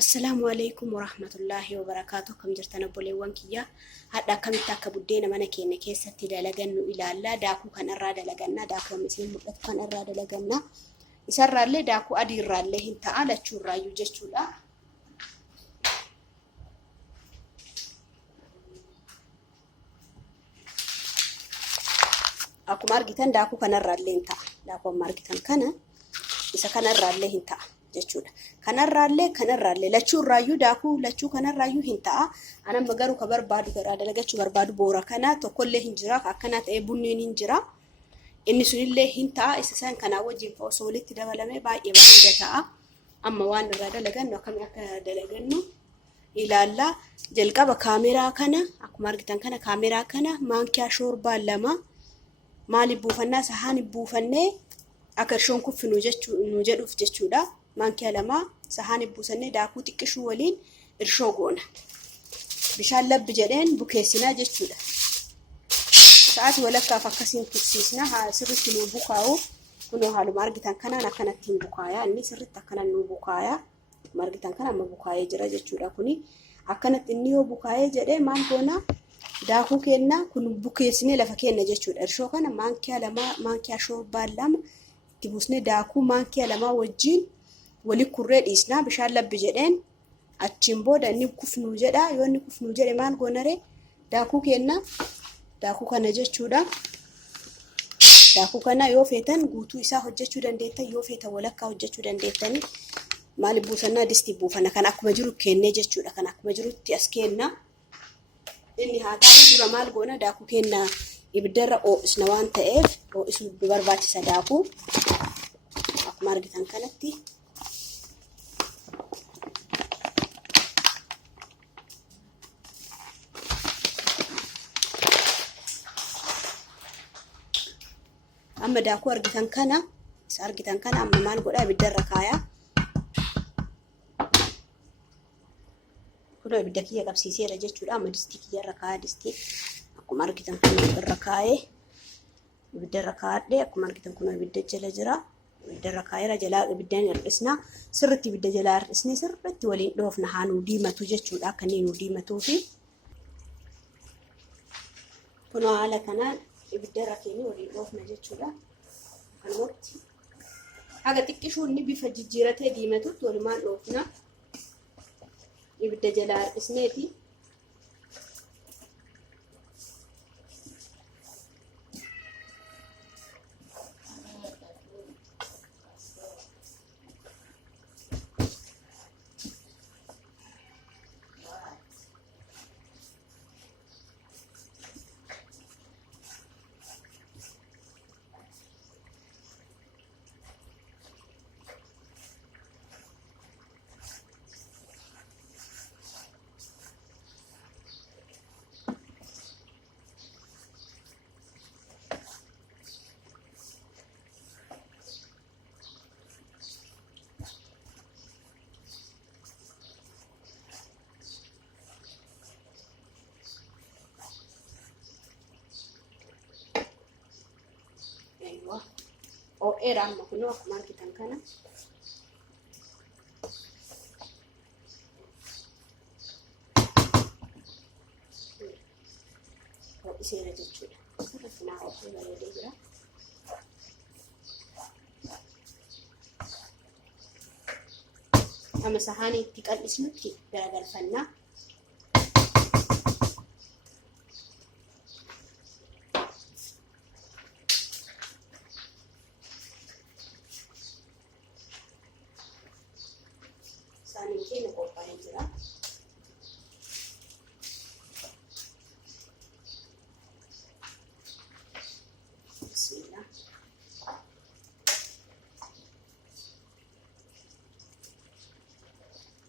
Assalamu alaikum warahmatullahi wabarakatuh. Kam jirtan obboleewwan kiyya. Hadda akkamitti akka buddeena mana keenya keessatti dalagannu ilaalla. Daakuu kanarraa dalaganna. Daakuu isin mul'atu kanarraa dalaganna. Isarraallee daakuu adiirraallee hin ta'a lachuurraayyuu jechuudha. Akkuma argitan daakuu kanarraallee hin ta'a. Daakuu amma argitan kana isa kanarraallee hin ta'a jechuudha. Kanarraallee lachuurraayyuu daakuu lachuu kanarraayyuu hin ta'a. Anamma garuu ka barbaadu garaa dalagachuu barbaadu boora kana tokkollee hin jira. Akkana ta'ee bunniin hin jira. Inni sunillee hin ta'a. Isa san kanaa wajjin osoo walitti dabalamee baay'ee bareeda ta'a. Amma waan irraa dalagannu akkamitti akka dalagannu ilaalla. Jalqaba kaameraa kana akkuma argitan kana kaameraa kana maankiyaa shoorbaa lama maaliif buufannaa sahaan buufannee akka shoon kuffinu nu jedhuuf jechuudha. Maankiyaa lama sahaan buusannee daakuu xiqqishuu waliin irshoo goona. Bishaan labbi jedheen bukeessinaa jechuudha. Sa'aatii walakkaaf akkasiin tuksiisna. Sirriitti nu bukaa'u. Kunoo haaluma argitan kanaan akkanatti hin bukaaya. Inni sirriitti akkana nu bukaaya. Argitan kana amma bukaayee jira jechuudha. Kuni akkanatti inni yoo bukaayee jedhee maal goona? Daakuu kenna kun bukeessinee lafa kenna jechuudha. Irshoo kana maankiyaa lama maankiyaa shoorbaa lama itti buusnee daakuu maankiyaa lama wajjin wali kurree dhiisna. Bishaan labbi jedheen achiin booda inni kufnuu jedha. Yoo inni kufnuu jedhe maal goonare daakuu kenna. Daakuu kana jechuudha. Daakuu kana yoo feetan guutuu isaa hojjechuu dandeettan, yoo feetan walakkaa hojjechuu dandeettani. Maaliif buusannaa distii buufanna kan akkuma jiru kennee jechuudha. Kan akkuma jirutti as kenna. Inni haa ta'u dura maal goona daakuu kenna ibiddarra oo'isna waan ta'eef oo'isuu barbaachisa daakuu. Akkuma argitan kanatti amma daakuu argitan kana isa argitan kana amma maal godha ibiddarra kaaya. Kunoo ibidda kiyya qabsiiseera jechuudha. Amma distii kiyyarra kaaya distii akkuma argitan kunoo irra kaayee ibiddarra kaadhee akkuma argitan kunoo ibidda jala jira. Ibiddarra kaayeera jalaa ibiddaan hir'isna. Sirriitti ibidda jalaa hir'isnee sirriitti waliin dhoofna haa nu diimatu jechuudha. Akka inni nu diimatuufi kunoo haala kanaan ibiddarra keenya waliin dhoofna jechuudha. Kanumatti haga xiqqishuu inni bifa jijjiiratee diimatutti walumaan dhoofna. Ibidda jalaa hir'isneeti. Oo'eera amma kunoo akkuma argitan kana. Oo'iseera jechuudha. Sirriitti naa oo'ee bareedee jira. Amma sahaanii itti qal'isnutti garagalfannaa. Sahaaniin keenya qophaa'ee jira. Bismillah.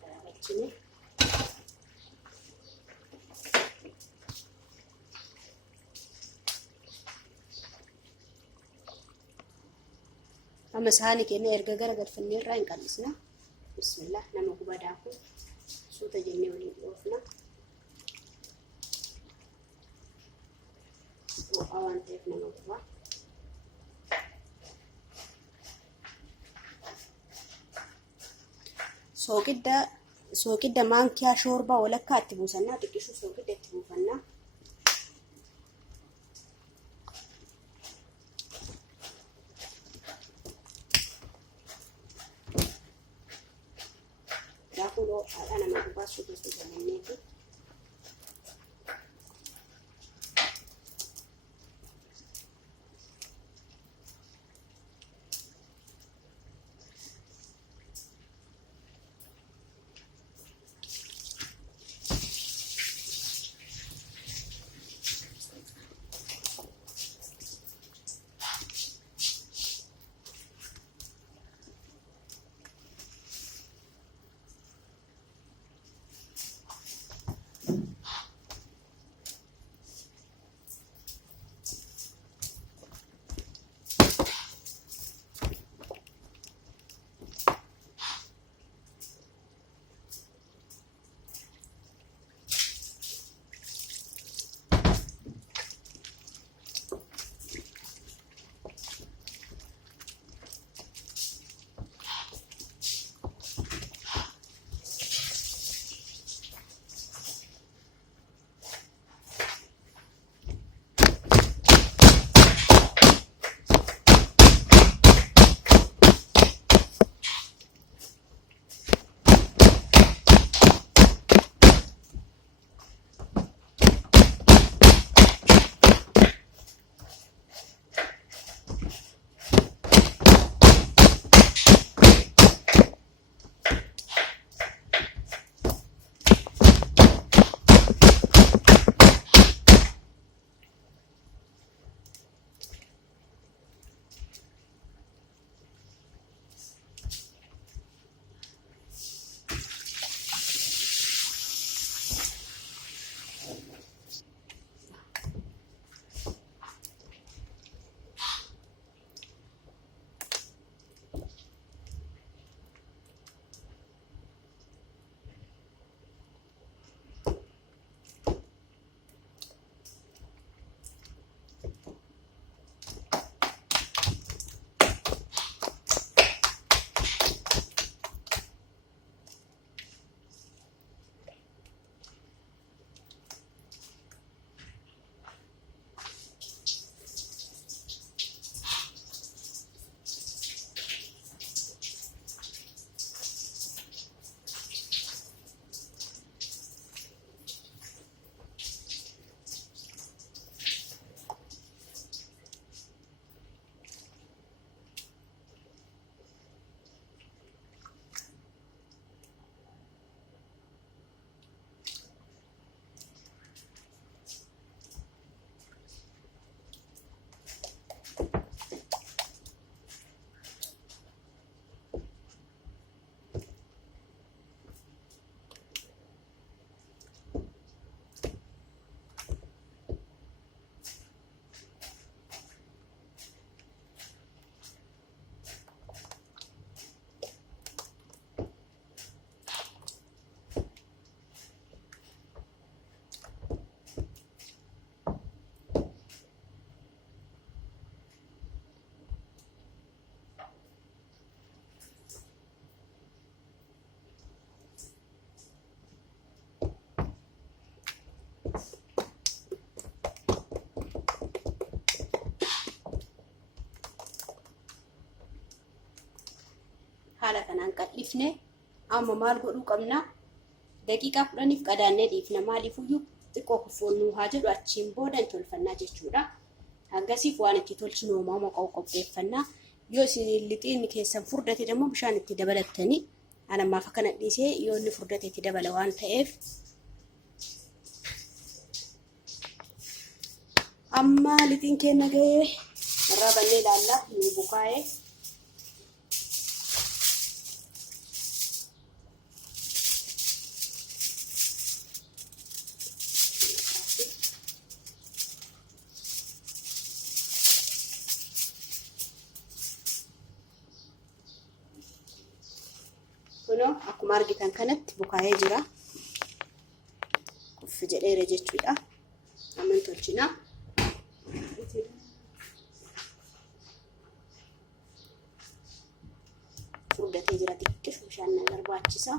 Garagalchine. Amma sahaanii keenya erga garagalfannee irraa hin qal'isna. Bismillah. Nama guba daakuu suuta jennee waliin dhoofna. Bu'aa waan ta'eef nama guba. Soogidda sookidda maankiyaa shoorbaa walakkaa itti buusannaa xiqqishuu sookidda itti buufannaa. Daakuu haadha nama dhugaasuu gosa jalanneeti. haala kanaan qal'ifne amma maal godhuu qabna daqiiqaa 10 qadaannee dhiifna maaliifuyyuu xiqqoo kufoonnuu haa jedhu achiin booda hin tolfannaa jechuudha. Hangasiif waan itti tolchinu uumama qopheeffannaa yoo isin lixiin keessan furdate ደግሞ bishaan itti dabalattanii anammaaf akkana dhiisee yoo inni furdate itti dabala waan ta'eef amma lixiin keenya ga'ee irraa bannee ilaallaa ni bukaa'ee akkuma argitan kanatti bukaa'ee jira. Kuffi jedheera jechuudha. Aman tolchina. Furdatee jira xiqqishu bishaan na barbaachisa.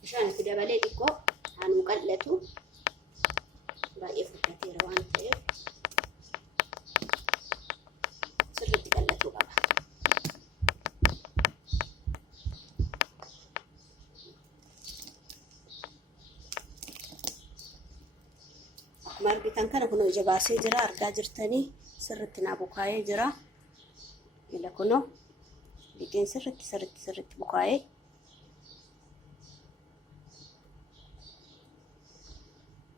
bishaan itti dabalee xiqqoo aanuu qal'atu baay'ee fudhateera waan ta'eef sirriitti qal'atuu qaba. Akkuma argitan kana kunoo ija baasee jira, argaa jirtanii sirriitti naa bukaayee jira. Ila kunoo biqeen sirriitti bukaayee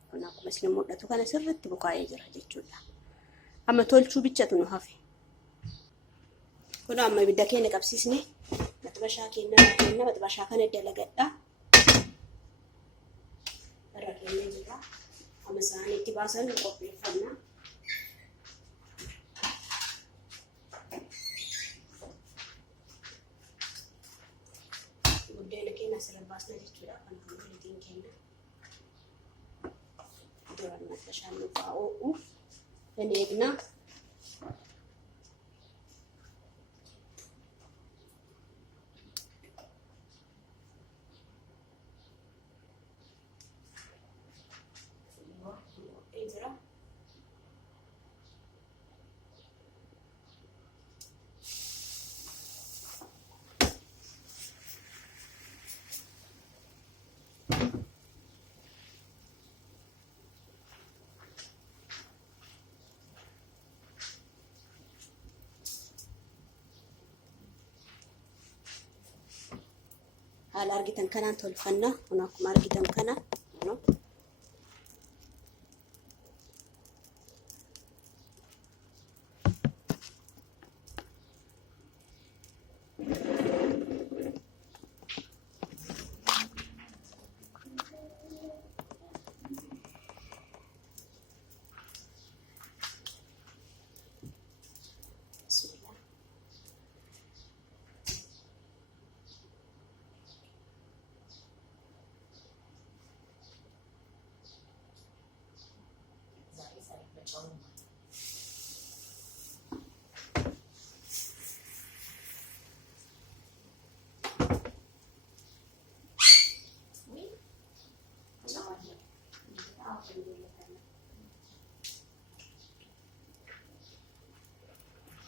kun akkuma isin mul'atu kana sirriitti bukaayee jira jechuudha. Amma tolchuu bichatu nu hafe. Kunoo amma ibidda keenya qabsiisne maxibashaa maxibashaa kana dalagadha. Irra keenya jira. Amma isaanii itti baasan qopheeffannaa. Buddeena keenya asirra baasna jechuudha. Kan buddeen keenya duraan maxibashaan nu fa'aa dan eegna. Haala argitan kanaan tolfanna. Kun akkuma argitan kana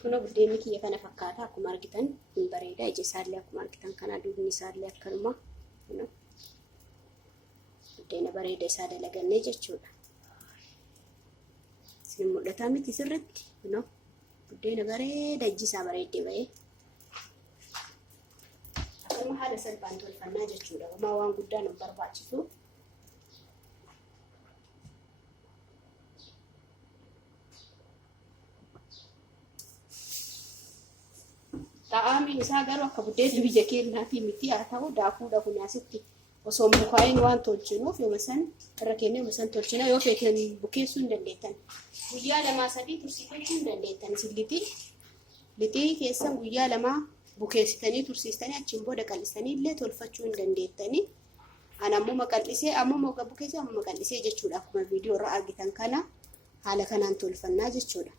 Kuna buddeenni kiyya kana fakkaata. Akkuma argitan hin bareeda. Ija isaallee akkuma argitan kana duubni isaallee akkanuma. Buddeena bareeda isaa dalagannee jechuudha. Isin mul'ata miti sirriitti. Buddeena bareeda iji isaa bareeddee bahee. Akkuma haala salphaan tolfannaa jechuudha. Waan guddaa nu barbaachisu. Ta'aamiin isaa garuu akka buddeena biyya keenyaatii miti. Haa ta'u daakuudha kun asitti osoo bukaa'een waan tolchinuuf yooma san irra keenya yooma san tolchina yoo feetan bukeessuu hin dandeettan. Guyyaa 2-3 tursiifachuu hin dandeettan. Isin lixii keessan guyyaa 2 bukeessitanii tursiistanii achiin booda qal'isanii illee tolfachuu hin dandeettanii. Ana ammoo maqal'isee ammoo bukeessee ammoo maqal'isee jechuudha. Akkuma viidiyoo irraa argitan kana haala kanaan tolfannaa jechuudha.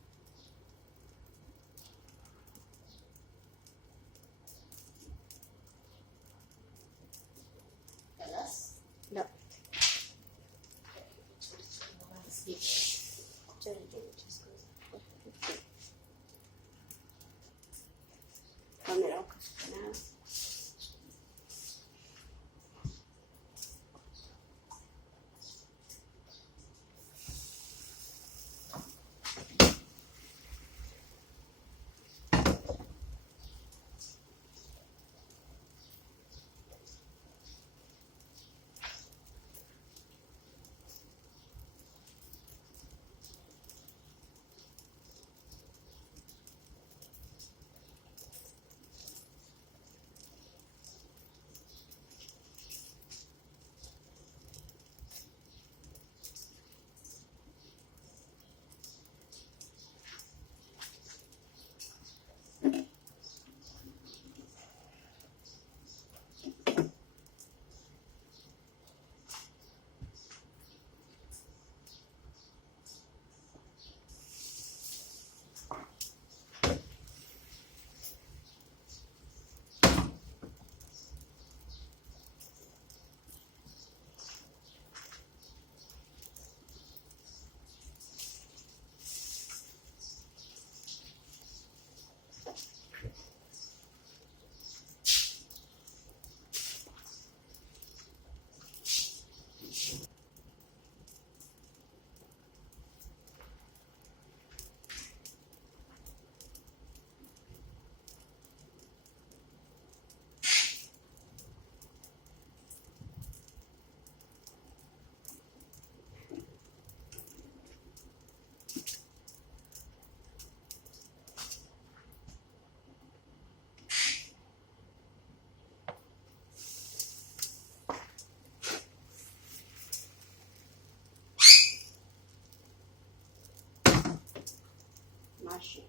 ماشي.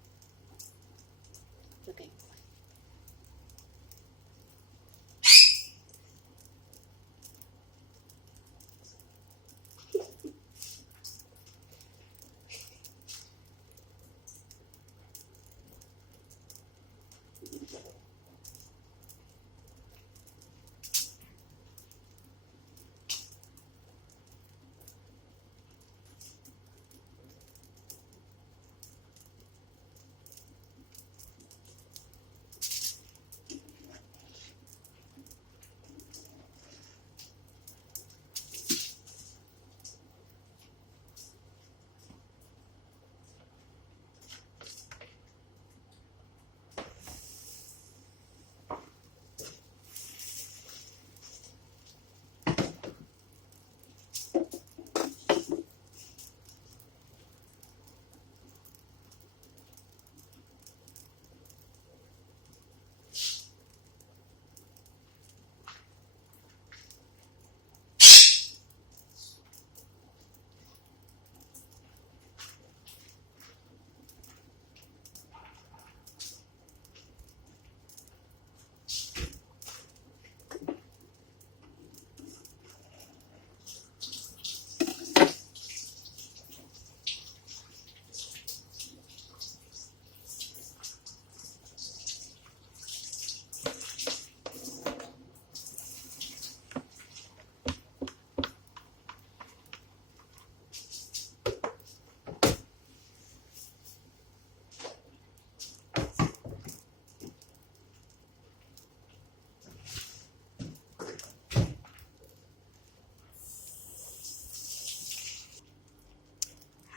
اوكي.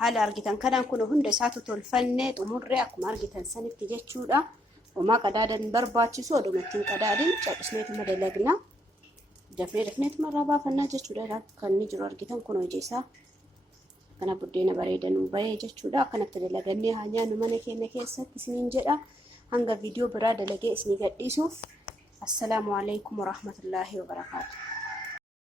haala argitan kanaan kun hunda isaatu tolfannee xumurree akkuma argitan sanitti jechuudha. Homaa qadaadan barbaachisu oduma ittiin qadaadin cabsneetuma dalagna. Dafneetuma irraa baafannaa jechuudha. Kan inni jiru argitan kun hojii isaa kana buddeena bareedanuu bahee jechuudha. Akkanatti dalagannee haa nyaannu mana keenya keessatti isiniin jedha. Hanga viidiyoo biraa dalagee isinii gadhiisuuf. Assalaamu alaykum wa rahmatullaahi wa barakaatuh.